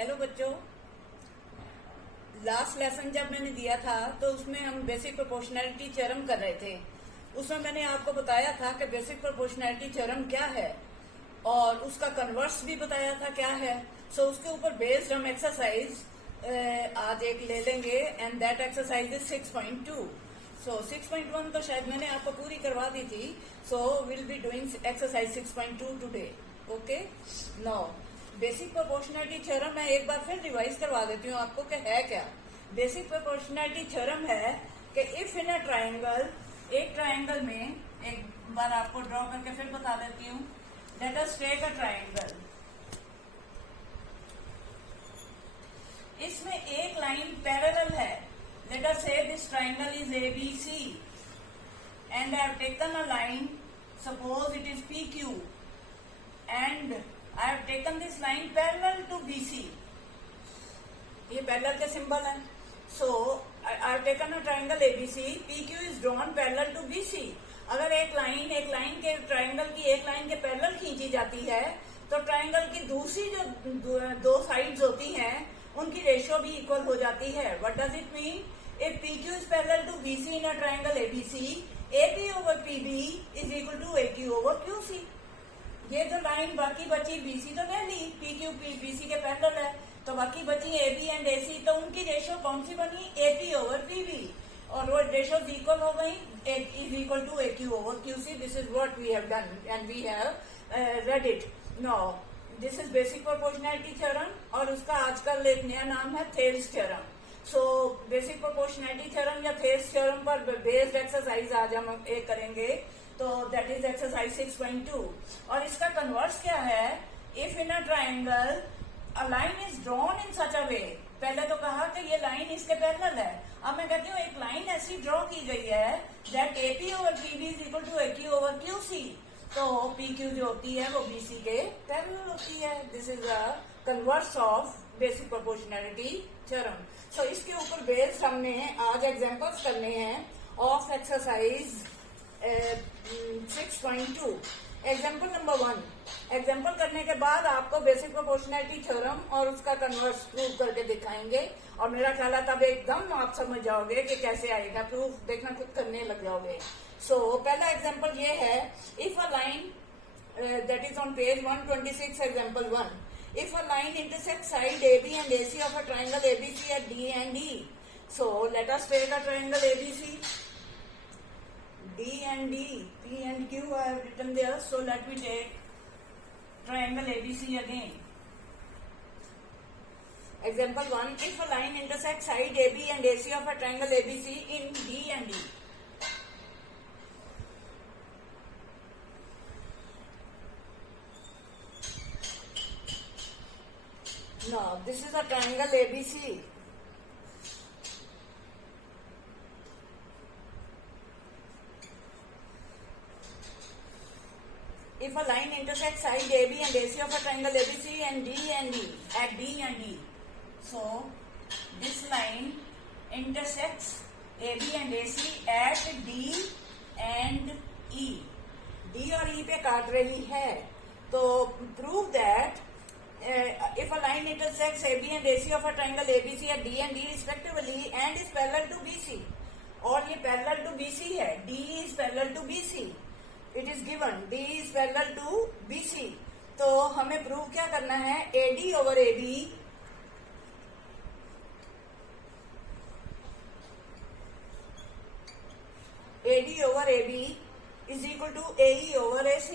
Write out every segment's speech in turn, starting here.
Hello बच्चों, last lesson जब मैंने दिया था तो उसमें हम बेसिक प्रोपोर्शनैलिटी थ्योरम कर रहे थे। उसमें मैंने आपको बताया था कि बेसिक प्रोपोर्शनैलिटी थ्योरम क्या है और उसका कन्वर्स भी बताया था क्या है। सो उसके ऊपर बेस्ड हम एक्सरसाइज आज एक ले लेंगे एंड दैट एक्सरसाइज इज 6.2। सो 6.1 तो शायद मैंने आपको पूरी करवा दी थी। So will be doing exercise 6.2 today. Okay, now basic proportionality theorem मैं एक बार फिर रिवाइज करवा देती हूँ आपको कि है क्या। बेसिक प्रोपोर्शनैलिटी थ्योरम है कि इफ इन अ ट्राइंगल, एक ट्राइंगल में, एक बार आपको ड्रॉ करके फिर बता देती हूँ। Let us take a triangle. इसमें एक लाइन पैरेलल है। Let us say this triangle is ABC and I have taken a line, suppose it is PQ and I have taken this line parallel to BC. ये parallel के symbol है। So I have taken a triangle ABC. PQ is drawn parallel to BC. अगर एक line के triangle की एक line के parallel खींची जाती है तो ट्राइंगल की दूसरी जो दो साइड्स होती हैं उनकी रेशियो भी इक्वल हो जाती है। What does it mean? If PQ is parallel to BC in a triangle ABC, AP over PB is equal to AQ over QC. ये जो लाइन बाकी बची BC तो ले ली, PQ BC के पैरेलल है, तो बाकी बची AB एंड AC, तो उनकी रेशियो कौन सी बनी? AP ओवर PB, और वो रेशियो इक्वल हो गई, is equal to AQ over QC। This is what we have done and we have read it. Now this is basic proportionality theorem और उसका आजकल एक नया नाम है Thales theorem. So basic proportionality theorem या थेल्स थ्योरम पर based exercise आज हम एक करेंगे, तो दैट इज एक्सरसाइज 6.2। और इसका कन्वर्स क्या है? If in a triangle a line is drawn in such a way. पहले तो कहा कि ये लाइन इसके पैरेलल है। अब मैं कहती हूँ एक लाइन ऐसी ड्रॉ की गई है that AP over PB is equal to AQ over QC। तो PQ जो होती है वो BC के पैरेलल होती है। This is a converse of basic proportionality theorem. So इसके ऊपर बेस्ड हमने आज एग्जांपल्स करने हैं of exercise 6.2। Example number 1। Example करने के बाद आपको बेसिक प्रोपोर्शनैलिटी थ्योरम और उसका कन्वर्स प्रूव करके दिखाएंगे और मेरा ख्याल है तब एकदम आप समझ जाओगे कि कैसे आएगा। प्रूफ देखना खुद करने लग जाओगे। सो पहला एग्जाम्पल ये है, if a line that is on page 126, example 1। If a line intersect side AB and AC of a triangle ABC at D and E। So let us take a triangle ABC. D and D, P and Q I have written there. So let me take triangle ABC again. Example 1. If a line intersects side AB and AC of a triangle ABC in D and E. Now this is a triangle ABC. If a line intersects side AB and AC of a triangle ABC and D and E at D and E. So this line intersects AB and AC at D and E. D और E पे काट रही है, तो prove that if a line intersects AB and AC of a triangle ABC at D and E respectively and is parallel to BC, और ये parallel to BC है, D is parallel to BC. It is given D is parallel to BC। तो हमें prove क्या करना है? AD over AB is equal to AE over AC।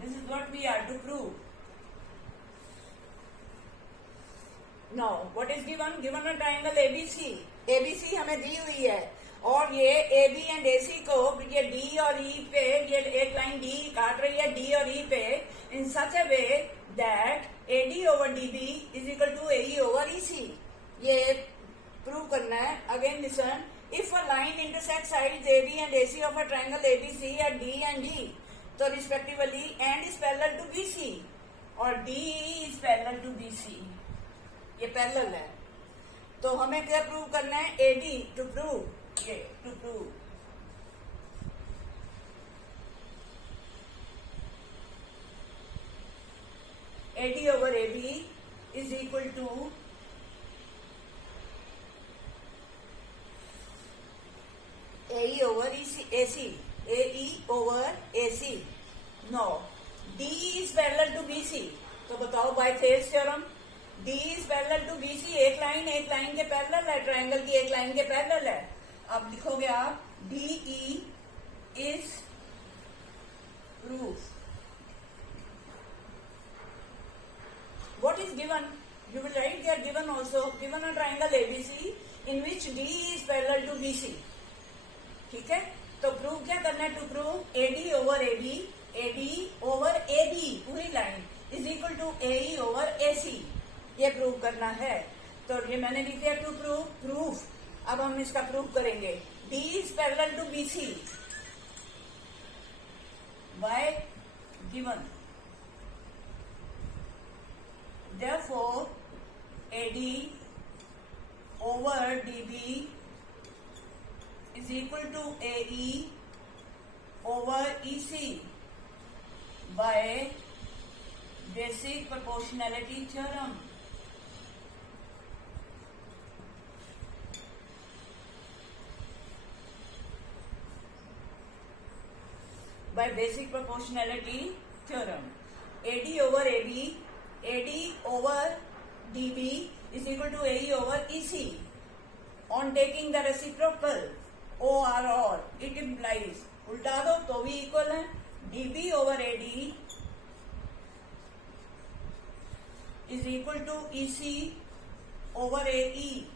This is what we are to prove. No what is given? Given a triangle ABC हमें दी हुई है और ये AB एंड AC को ये D और E पे, ये एक लाइन D काट रही है D और E पे in such a way that AD over DB is equal to AE over EC। ये प्रूव करना है। Again listen, if a line intersect sides AB and AC of a triangle ABC at D and E, तो respectively and is parallel to BC और DE is parallel to BC। ये parallel है, तो हमें क्या prove करना है? AD to prove equal to AE over AC. AE over AC. No. D is parallel to BC. तो बताओ by Thales theorem D is parallel to BC. एक लाइन के पैरेलल है, ट्रायंगल की एक लाइन के पैरेलल है. अब लिखोगे आप DE is proof. What is given? You will write they are given also. Given a triangle ABC in which D is parallel to BC. ठीक है, तो प्रूव क्या करना है? To prove AD over AB पूरी line is equal to AE over AC. ये prove करना है. तो ये मैंने लिख दिया टू प्रूव प्रूफ. अब हम इसका प्रूव करेंगे. D is parallel to BC by given. Therefore, AD over DB is equal to AE over EC by basic proportionality theorem. By basic proportionality theorem, AD over AB, AD over DB is equal to AE over EC. On taking the reciprocal OR, it implies उल्टा दो तो भी equal है. DB over AD is equal to EC over AE.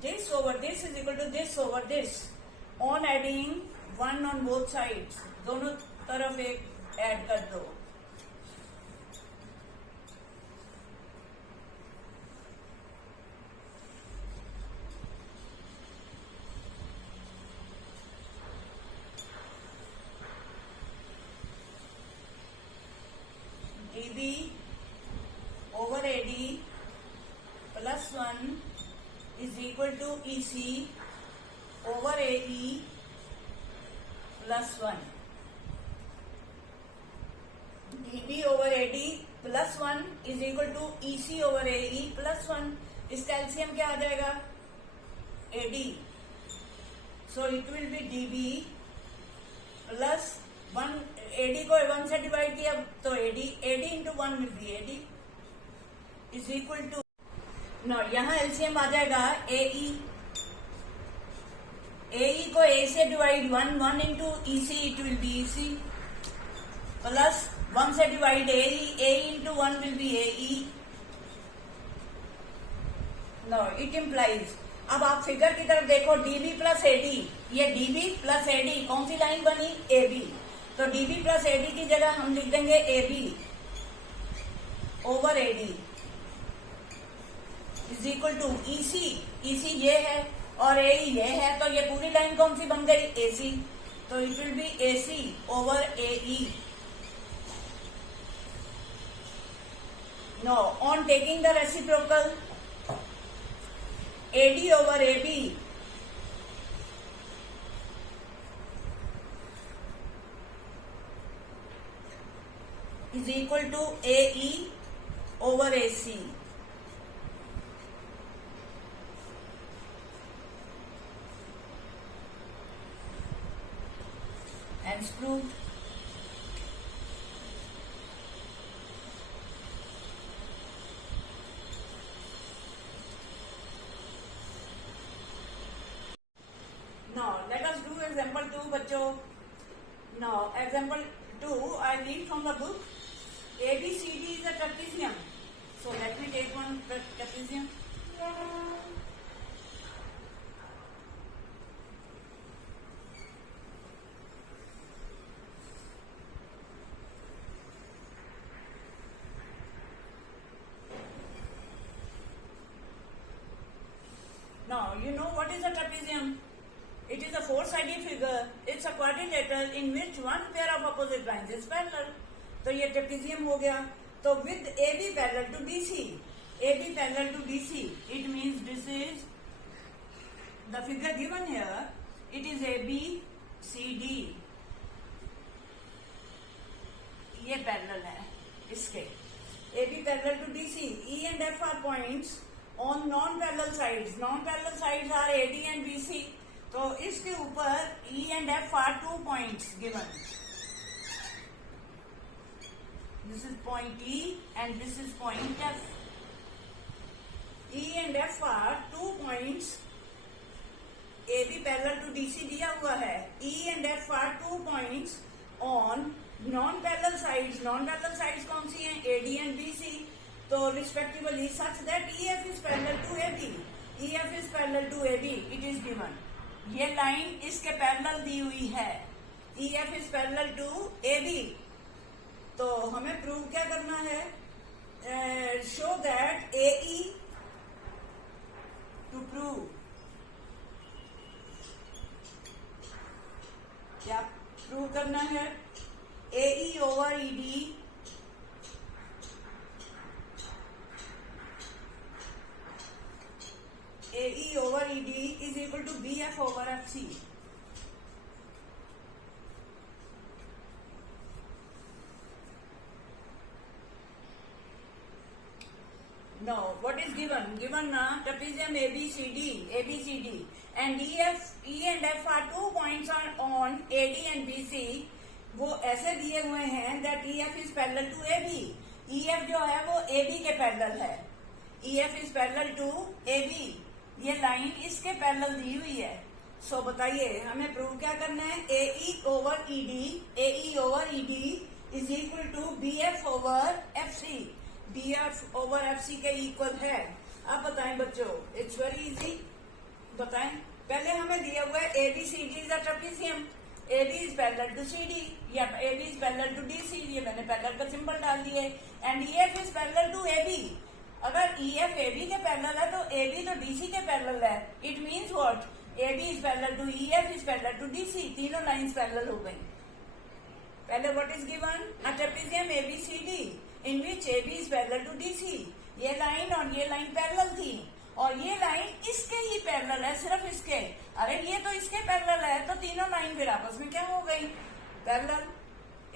This over this is equal to this over this. On adding 1 on both sides, दोनों तरफ एक add कर दो. DB over AD plus 1 is equal to EC over AE plus 1. DB over AD plus 1 is equal to EC over AE plus 1. इसका LCM क्या आ जाएगा? AD. So it will be DB plus 1. AD को 1 से divide किया तो AD into 1 will be AD is equal to. now यहाँ LCM आ जाएगा AE. AE को A से divide 1 into EC it will be EC plus 1 से divide AE into 1 will be AE. now it implies. अब आप figure की तरफ देखो DB plus AD. ये DB plus AD कौन सी लाइन बनी? AB. तो DB plus AD की जगह हम लिख देंगे AB over AD is equal to EC. EC ये है और AE ये है, तो ये पूरी लाइन कौन सी बन गई? AC. तो it will be AC over AE. Now on taking the reciprocal, AD over AB is equal to AE over AC. Hence proved. Now let us do example 2 बच्चों. Now example 2 I read from the book. ABCD is a trapezium. So let me take one trapezium. Now you know what is a trapezium. It is a four-sided figure. It's a quadrilateral in which one pair of opposite lines is parallel. तो ये trapezium हो गया. तो with AB parallel to BC, AB parallel to BC, it means this is the figure given here. It is AB, CD. ये parallel है इसके. AB parallel to DC. E and F are points on non-parallel sides. Non-parallel sides are AD and BC. तो इसके ऊपर E and F are 2 points given. This is point E and this is point F. E and F are 2 points. AB parallel to DC दिया हुआ है. E and F are 2 points on non-parallel sides. Non-parallel sides कौन सी हैं? AD and BC. तो respectively such that EF is parallel to AB. EF is parallel to AB. It is given. ये line इसके parallel दी हुई है. EF is parallel to AB. तो हमें prove क्या करना है? Show that AE to prove क्या प्रूव करना है? AE over ED AE over ED is equal to BF over FC. No, what is given? Given na trapezium ABCD and E and F are 2 points on AD and BC. वो ऐसे दिए हुए हैं that EF is parallel to AB. EF जो है वो AB के parallel है. EF is parallel to AB. ये लाइन इसके पैरेलल दी हुई है. सो बताइए हमें प्रूव क्या करना है? AE over ED is equal to BF over FC. BF over FC के इक्वल है. अब बताएं बच्चों, इट्स वेरी इजी. बताएं. पहले हमें दिया हुआ है ABCD is a trapezium. AB is parallel to CD या AB is parallel to DC. ये मैंने पैरेलल का सिंबल डाल दिए. And EF is parallel to AB. अगर EF AB के पैरेलल है तो AB तो DC के पैरेलल है. It means what? AB is parallel to EF is parallel to DC. तीनों लाइंस पैरेलल हो गई. पहले what is given? A trapezium ABCD in which AB is parallel to DC. ये लाइन और ये लाइन पैरेलल थी और ये लाइन इसके ही पैरेलल है, सिर्फ इसके. अरे ये तो इसके पैरेलल है तो तीनों लाइन फिर आपस में क्या हो गई? Parallel.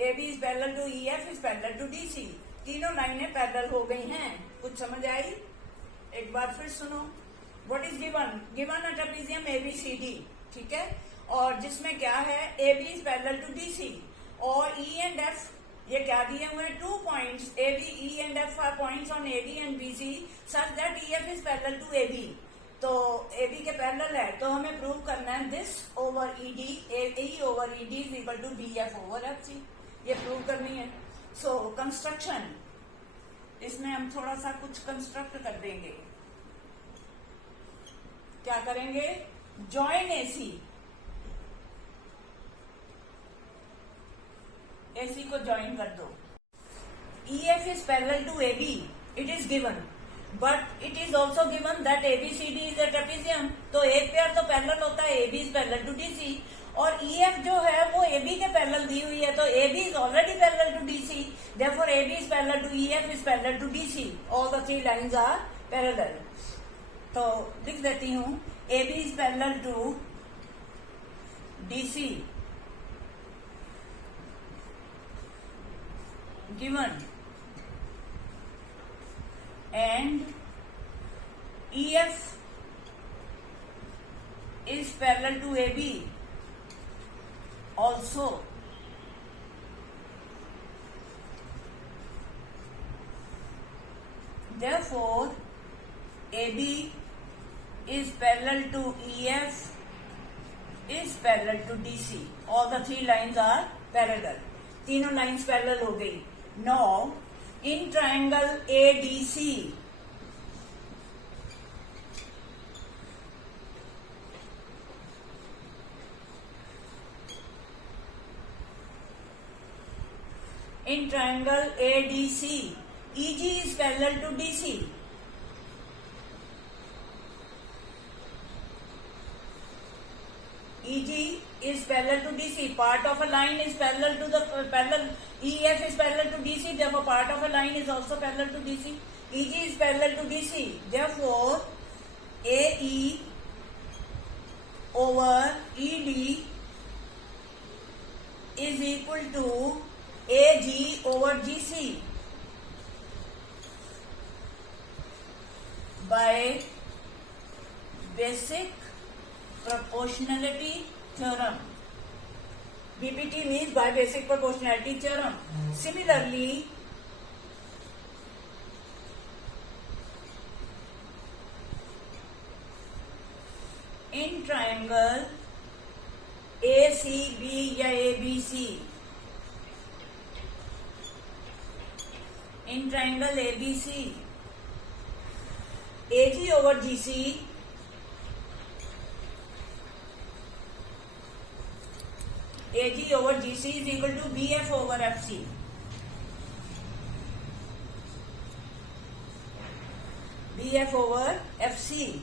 AB is parallel to EF is parallel to DC. तीनों लाइनें पैरेलल हो गई हैं. कुछ समझ आई? एक बार फिर सुनो. What is given? Given a trapezium ABCD. ठीक है. और जिसमें क्या है? AB is parallel to DC और E and F ये क्या दिए हुए हैं? 2 points. AB, E and F are points on AD and BC such that EF is parallel to AB. तो AB के पैरेलल है तो हमें प्रूव करना है this over ED, AE over ED is equal to BF over FC. ये prove करनी है. सो कंस्ट्रक्शन, इसमें हम थोड़ा सा कुछ कंस्ट्रक्ट कर देंगे. क्या करेंगे? Join AC. AC को ज्वाइन कर दो. EF is parallel to AB. It is given, but it is also given that ABCD is a trapezium. तो एक पेयर तो पैरेलल होता है. AB is parallel to DC और EF जो है वो AB के पैरेलल दी हुई है तो AB is already parallel to DC. Therefore AB is parallel to EF is parallel to DC. All the 3 lines are parallel. तो लिख देती हूँ. AB is parallel to DC. Given and EF is parallel to AB also. Therefore AB is parallel to EF is parallel to DC. All the 3 lines are parallel. तीनों lines parallel हो गई. Now in triangle ADC EG is parallel to DC. EG is parallel to DC. Part of a line is parallel to the parallel. EF is parallel to DC. Therefore, part of a line is also parallel to DC. EG is parallel to DC. Therefore, AE over ED is equal to AG over GC. by basic proportionality theorem. BPT means by basic proportionality theorem. Similarly, in triangle ACB या ABC, in triangle ABC, AG over GC AG over GC is equal to BF over FC. BF over FC.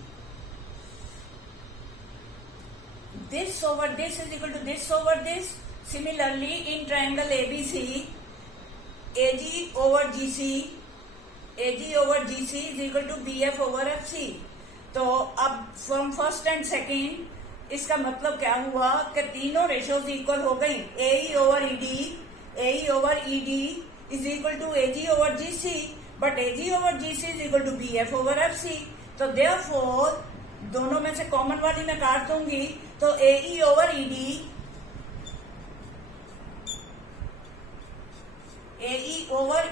This over this is equal to this over this. Similarly, in triangle ABC, AG over GC is equal to BF over FC. तो अब from first and second इसका मतलब क्या हुआ कि तीनों ratios equal हो गई. AE over ED is equal to AG over GC, but AG over GC is equal to BF over FC. तो therefore दोनों में से कॉमन वाली मैं काट दूंगी, तो AE over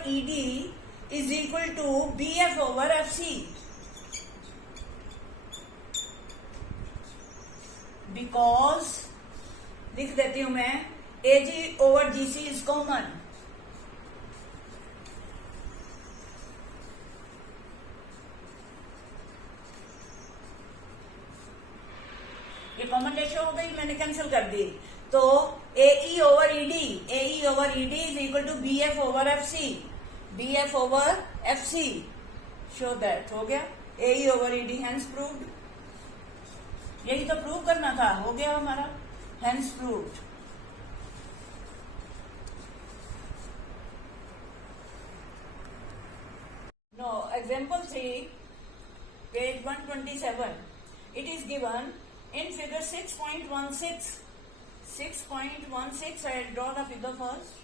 ED is equal to BF over FC. Because लिख देती हूं मैं AG over GC is common. ये कॉमन रेशियो हो गई, मैंने कैंसिल कर दी. तो AE over ED is equal to BF over FC. Show that. हो गया. AE over ED hence proved. यही तो प्रूव करना था, हो गया हमारा. hence proved. Now example 3, page 127. It is given in figure 6.16. 6.16, I draw the figure first.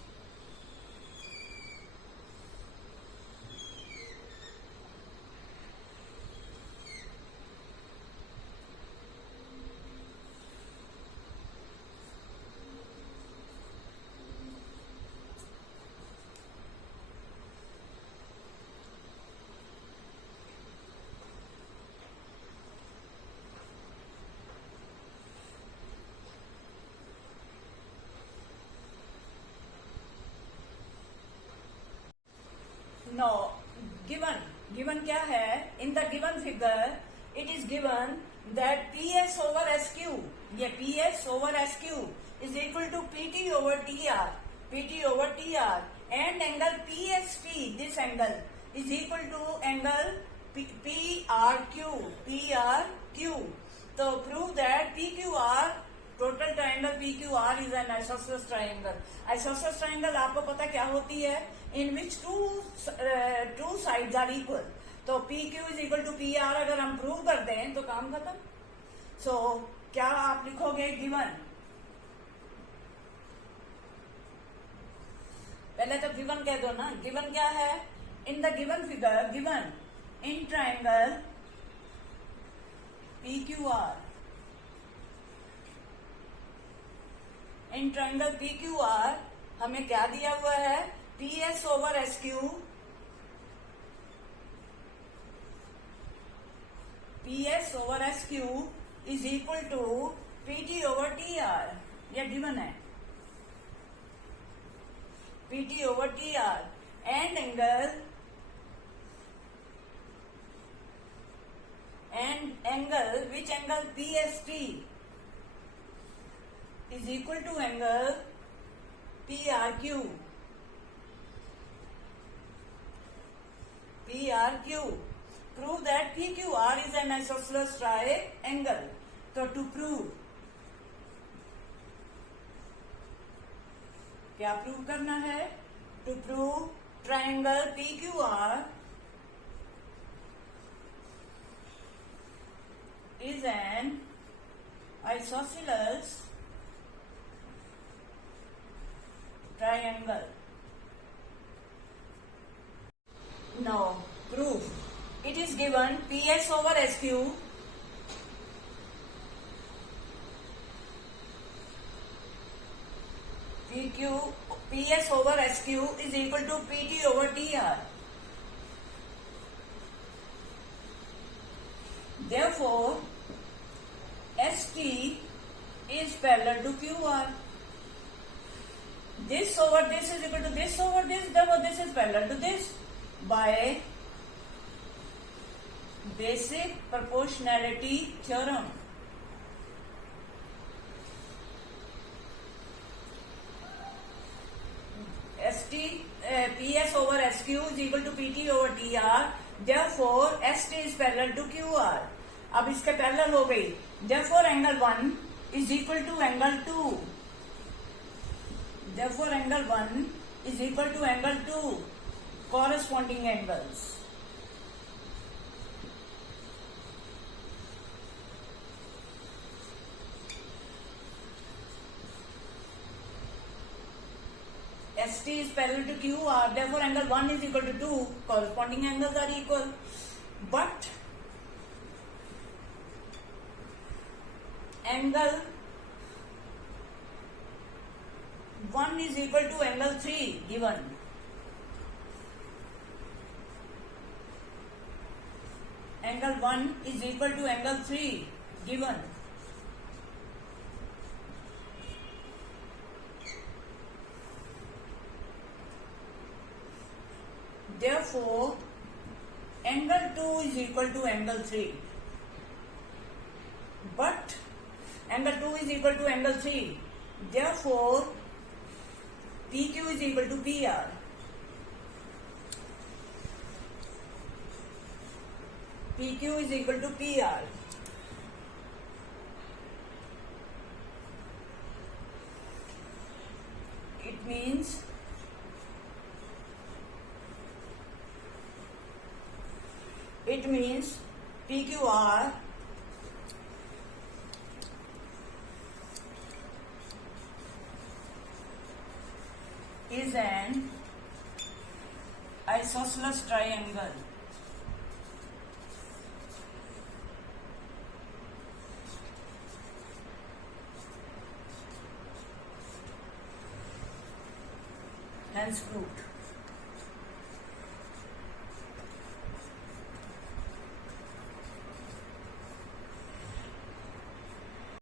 No, given क्या है? In the given figure, it is given that PS over SQ, ये PS over SQ is equal to PT over TR, and angle PST, this angle, is equal to angle PRQ. So prove that PQR, total triangle PQR is an isosceles triangle. Isosceles triangle आपको पता क्या होती है? In which two sides are equal. तो PQ is equal to PR अगर हम prove कर दें तो काम खत्म. So क्या आप लिखोगे? गिवन. पहले तो गिवन कह दो ना. गिवन क्या है? In the given figure, given in triangle PQR. In triangle PQR हमें क्या दिया हुआ है? PS over SQ, PS over SQ is equal to PT over TR. यह गिवन है. PT over TR and angle which angle PST is equal to angle PRQ. Prove that PQR is an isosceles triangle. So to prove, क्या prove करना है? To prove triangle PQR is an isosceles triangle. Now proof. it is given PS over SQ PS over SQ is equal to PT over TR. Therefore, ST is parallel to QR. This over this is equal to this over this, therefore this is parallel to this by basic proportionality theorem. PS over SQ is equal to PT over TR. Therefore, ST is parallel to QR. अब इसके parallel हो गई. Therefore, angle 1 is equal to angle 2. Therefore, angle 1 is equal to angle 2. Corresponding angles. ST is parallel to QR, therefore angle 1 is equal to 2, corresponding angles are equal. But angle 1 is equal to angle 3 given. Angle 1 is equal to angle 3 given. Therefore, angle 2 is equal to angle 3. But angle 2 is equal to angle 3. Therefore, PQ is equal to PR. PQ is equal to PR. It means PQR is an isosceles triangle. Hence proved.